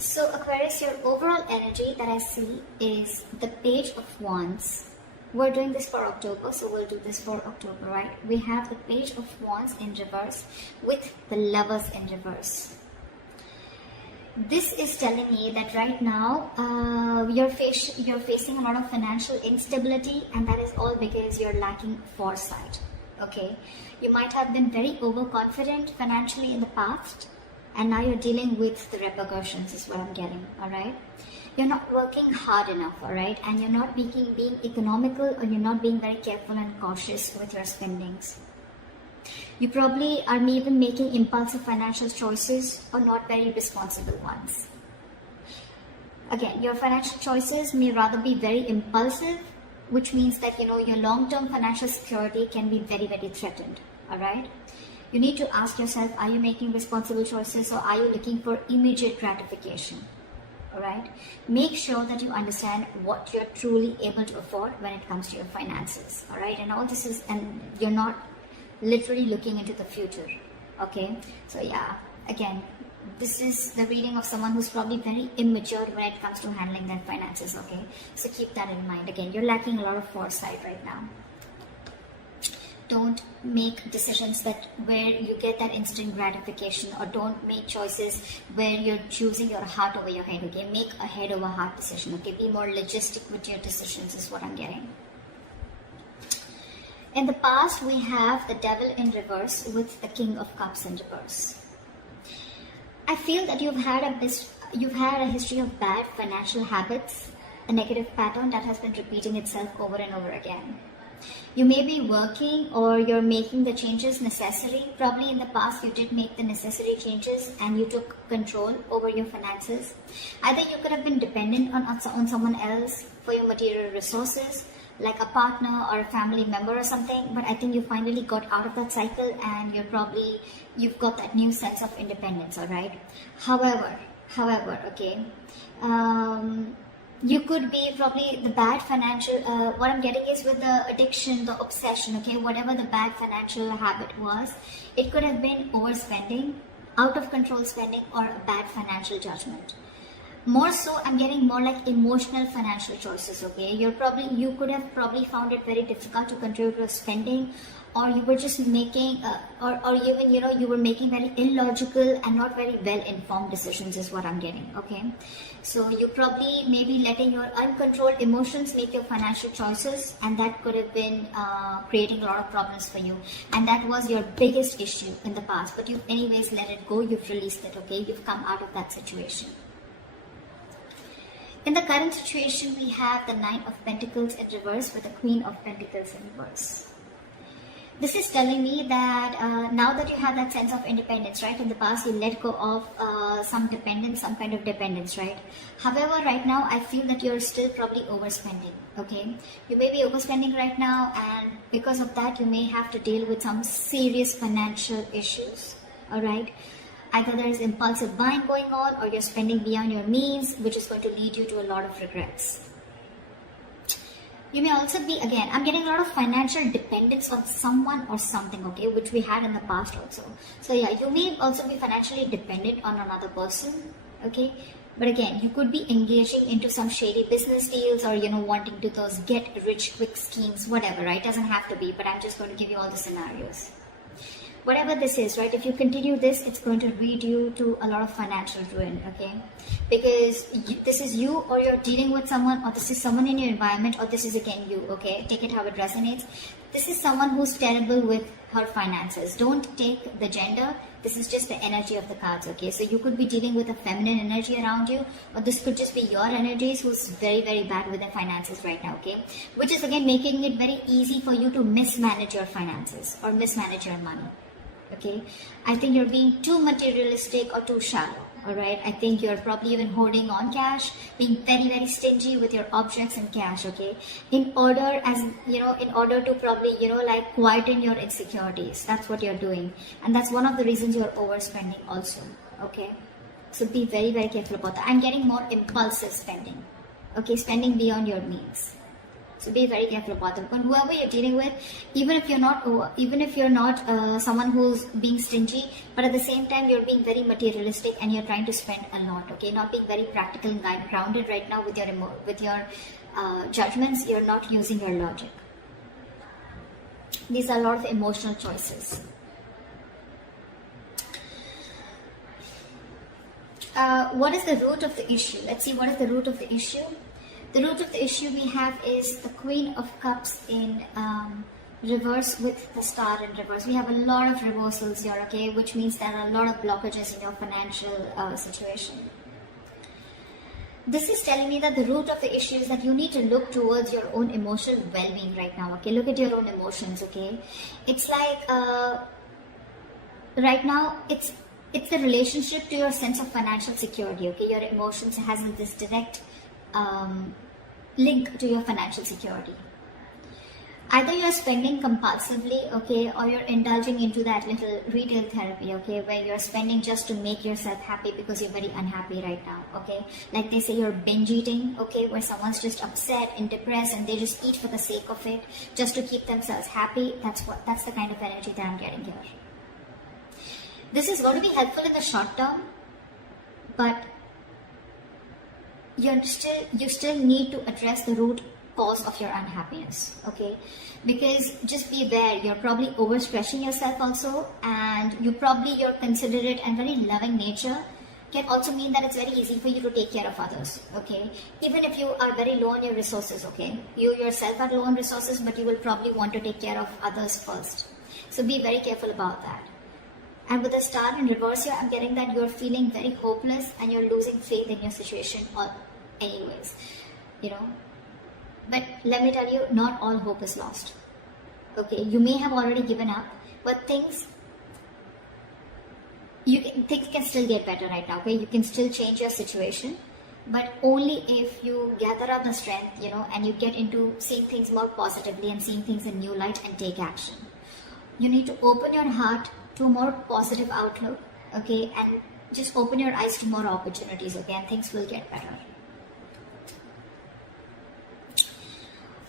So Aquarius, your overall energy that I see is the Page of Wands. We're doing this for October, so we'll do this for October, right? We have the Page of Wands in reverse with the Lovers in reverse. This is telling me that right now you're facing a lot of financial instability, and that is all because you're lacking foresight. Okay, you might have been very overconfident financially in the past, and now you're dealing with the repercussions is what I'm getting. All right, you're not working hard enough, all right, and you're not being economical, or you're not being very careful and cautious with your spendings. You probably are even making impulsive financial choices or not very responsible ones. Again, your financial choices may rather be very impulsive, which means that your long-term financial security can be very, very threatened. All right. You need to ask yourself, are you making responsible choices, or are you looking for immediate gratification? All right. Make sure that you understand what you're truly able to afford when it comes to your finances. All right. And all this is, and you're not literally looking into the future. Okay. So yeah, again, this is the reading of someone who's probably very immature when it comes to handling their finances. Okay. So keep that in mind. Again, you're lacking a lot of foresight right now. Don't make decisions where you get that instant gratification, or don't make choices where you're choosing your heart over your head. Okay, make a head over heart decision. Okay, be more logistic with your decisions is what I'm getting. In the past, we have the Devil in reverse with the King of Cups in reverse. I feel that you've had a history of bad financial habits, a negative pattern that has been repeating itself over and over again. You may be working, or you're making the changes necessary. Probably in the past you did make the necessary changes and you took control over your finances. Either you could have been dependent on someone else for your material resources, like a partner or a family member or something, but I think you finally got out of that cycle, and you've got that new sense of independence. All right. However, okay, you could be probably the bad financial, what I'm getting is with the addiction, the obsession, okay, whatever the bad financial habit was, it could have been overspending, out of control spending, or a bad financial judgment. More so, I'm getting more like emotional financial choices, okay. You could have probably found it very difficult to control your spending, or you were just making, or even, you were making very illogical and not very well-informed decisions is what I'm getting, okay. So you probably maybe letting your uncontrolled emotions make your financial choices, and that could have been creating a lot of problems for you. And that was your biggest issue in the past, but you've anyways let it go, you've released it, okay. You've come out of that situation. In the current situation, we have the Nine of Pentacles in reverse with the Queen of Pentacles in reverse. This is telling me that now that you have that sense of independence, right? In the past, you let go of some kind of dependence, right? However, right now, I feel that you're still probably overspending, okay? You may be overspending right now, and because of that, you may have to deal with some serious financial issues, all right? Either there is impulsive buying going on, or you're spending beyond your means, which is going to lead you to a lot of regrets. You may also be, again, I'm getting a lot of financial dependence on someone or something, okay, which we had in the past also. So yeah, you may also be financially dependent on another person, okay. But again, you could be engaging into some shady business deals, or, wanting to those get rich quick schemes, whatever, right? Doesn't have to be, but I'm just going to give you all the scenarios. Whatever this is, right, if you continue this, it's going to lead you to a lot of financial ruin, okay? Because this is you, or you're dealing with someone, or this is someone in your environment, or this is again you, okay? Take it how it resonates. This is someone who's terrible with her finances. Don't take the gender. This is just the energy of the cards, okay? So you could be dealing with a feminine energy around you, or this could just be your energies who's very, very bad with their finances right now, okay? Which is again making it very easy for you to mismanage your finances or mismanage your money. Okay, I think you're being too materialistic or too shallow. All right, I think you're probably even holding on cash, being very, very stingy with your objects and cash. Okay, in order to probably like quieten your insecurities. That's what you're doing, and that's one of the reasons you're overspending also. Okay, so be very, very careful about that. I'm getting more impulsive spending. Okay, spending beyond your means. So be very careful about them. But whoever you're dealing with, even if you're not someone who's being stingy, but at the same time you're being very materialistic and you're trying to spend a lot. Okay, not being very practical and grounded right now with your judgments. You're not using your logic. These are a lot of emotional choices. What is the root of the issue? Let's see what is the root of the issue. The root of the issue we have is the Queen of Cups in reverse with the Star in reverse. We have a lot of reversals here, okay, which means there are a lot of blockages in your financial situation. This is telling me that the root of the issue is that you need to look towards your own emotional well-being right now, okay? Look at your own emotions, okay? It's like, right now, it's the relationship to your sense of financial security, okay? Your emotions has this direct link to your financial security. Either you're spending compulsively, okay, or you're indulging into that little retail therapy, okay, where you're spending just to make yourself happy because you're very unhappy right now, okay. Like they say, you're binge eating, okay, where someone's just upset and depressed and they just eat for the sake of it, just to keep themselves happy. That's the kind of energy that I'm getting here. This is going to be helpful in the short term, but you still need to address the root cause of your unhappiness, okay? Because just be aware, you're probably overstretching yourself also, and your considerate and very loving nature can also mean that it's very easy for you to take care of others, okay? Even if you are very low on your resources, okay? You yourself are low on resources, but you will probably want to take care of others first. So be very careful about that. And with the Star in reverse here, I'm getting that you're feeling very hopeless and you're losing faith in your situation anyways, you know. But let me tell you, not all hope is lost. Okay, you may have already given up, but things can still get better right now. Okay, you can still change your situation, but only if you gather up the strength, you know, and you get into seeing things more positively and seeing things in new light and take action. You need to open your heart to a more positive outlook, okay, and just open your eyes to more opportunities, okay, and things will get better.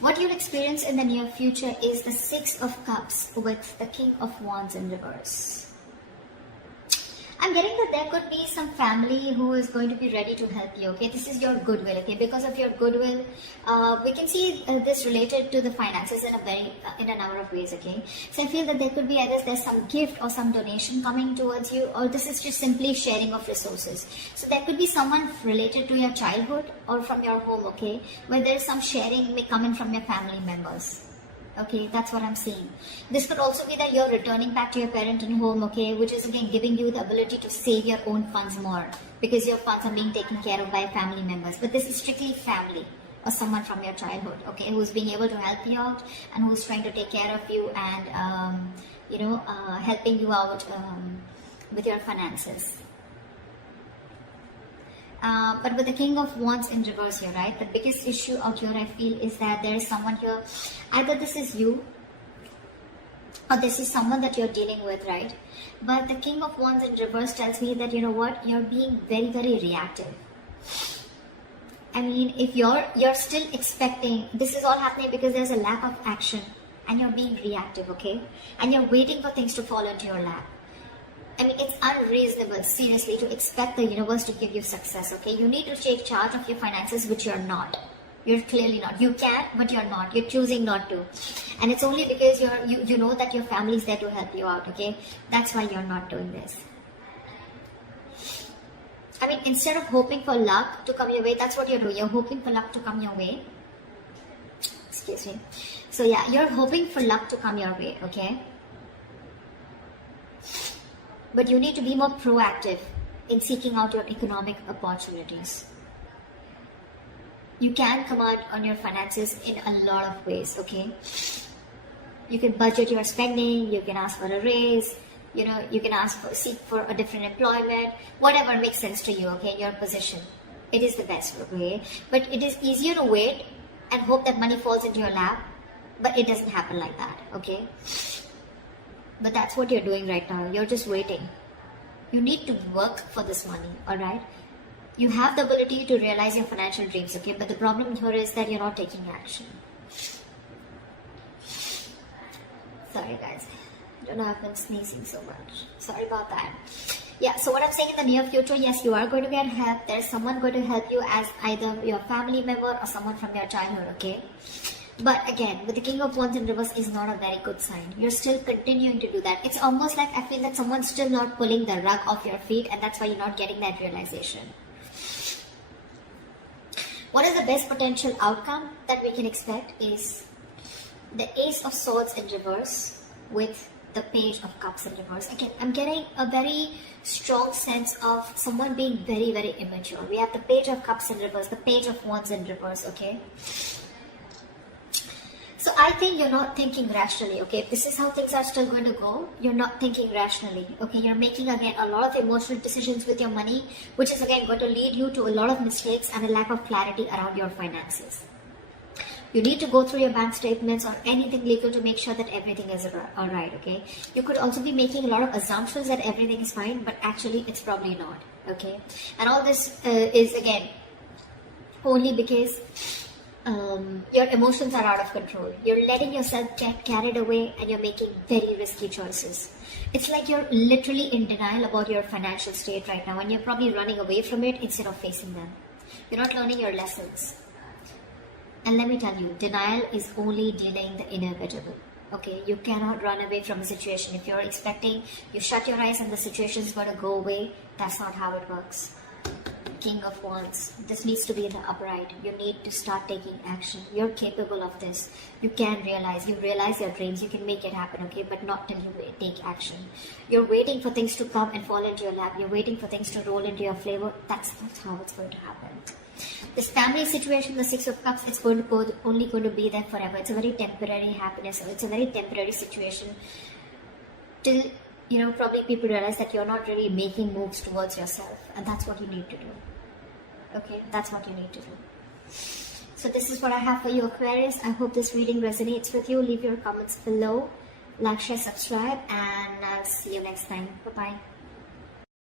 What you'll experience in the near future is the Six of Cups with the King of Wands in reverse. I'm getting that there could be some family who is going to be ready to help you, okay? This is your goodwill, okay? Because of your goodwill, we can see this related to the finances in a number of ways, okay? So I feel that there could be either there's some gift or some donation coming towards you, or this is just simply sharing of resources. So there could be someone related to your childhood or from your home, okay? Where there's some sharing may come in from your family members. Okay, that's what I'm seeing. This could also be that you're returning back to your parent and home, okay, which is again giving you the ability to save your own funds more because your funds are being taken care of by family members. But this is strictly family or someone from your childhood, okay, who's being able to help you out and who's trying to take care of you and, helping you out with your finances. But with the King of Wands in reverse here, right, the biggest issue out here I feel is that there is someone here, either this is you or this is someone that you're dealing with, right? But the King of Wands in reverse tells me that, you know what, you're being very, very reactive. I mean, if you're still expecting, this is all happening because there's a lack of action and you're being reactive, okay? And you're waiting for things to fall into your lap. I mean, it's unreasonable, seriously, to expect the universe to give you success, okay? You need to take charge of your finances, which you're not. You're clearly not. You can, but you're not. You're choosing not to. And it's only because you know that your family is there to help you out, okay? That's why you're not doing this. I mean, instead of hoping for luck to come your way, that's what you're doing. You're hoping for luck to come your way. Excuse me. So yeah, you're hoping for luck to come your way, okay? But you need to be more proactive in seeking out your economic opportunities. You can command on your finances in a lot of ways, okay? You can budget your spending, you can ask for a raise, you know, you can seek for a different employment, whatever makes sense to you, okay, in your position. It is the best, okay? But it is easier to wait and hope that money falls into your lap, but it doesn't happen like that, okay? But that's what you're doing right now. You're just waiting. You need to work for this money, alright? You have the ability to realize your financial dreams, okay? But the problem here is that you're not taking action. Sorry guys, I don't know, I've been sneezing so much. Sorry about that. Yeah, so what I'm saying, in the near future, yes, you are going to get help. There's someone going to help you as either your family member or someone from your childhood, okay? But again, with the King of Wands in reverse is not a very good sign. You're still continuing to do that. It's almost like I feel that someone's still not pulling the rug off your feet, and that's why you're not getting that realization. What is the best potential outcome that we can expect is the Ace of Swords in reverse with the Page of Cups in reverse. Again, I'm getting a very strong sense of someone being very, very immature. We have the Page of Cups in reverse, the Page of Wands in reverse, okay? So I think you're not thinking rationally, okay? If this is how things are still going to go, you're not thinking rationally, okay? You're making, again, a lot of emotional decisions with your money, which is, again, going to lead you to a lot of mistakes and a lack of clarity around your finances. You need to go through your bank statements or anything legal to make sure that everything is alright, okay? You could also be making a lot of assumptions that everything is fine, but actually it's probably not, okay? And all this is, again, only because your emotions are out of control. You're letting yourself get carried away and you're making very risky choices. It's like you're literally in denial about your financial state right now, and you're probably running away from it instead of facing them. You're not learning your lessons. And let me tell you, denial is only delaying the inevitable. Okay, you cannot run away from a situation. If you're expecting, you shut your eyes and the situation is going to go away, that's not how it works. King of Wands, this needs to be in the upright. You need to start taking action. You're capable of this. You can realize your dreams, you can make it happen, okay, but not till you take action. You're waiting for things to come and fall into your lap. You're waiting for things to roll into your flavor. That's how it's going to happen. This family situation, the Six of Cups, it's only going to be there forever. It's a very temporary happiness. It's a very temporary situation till, probably people realize that you're not really making moves towards yourself, and that's what you need to do. Okay, that's what you need to do. So this is what I have for you, Aquarius. I hope this reading resonates with you. Leave your comments below, like, share, subscribe, and I'll see you next time. Bye-bye.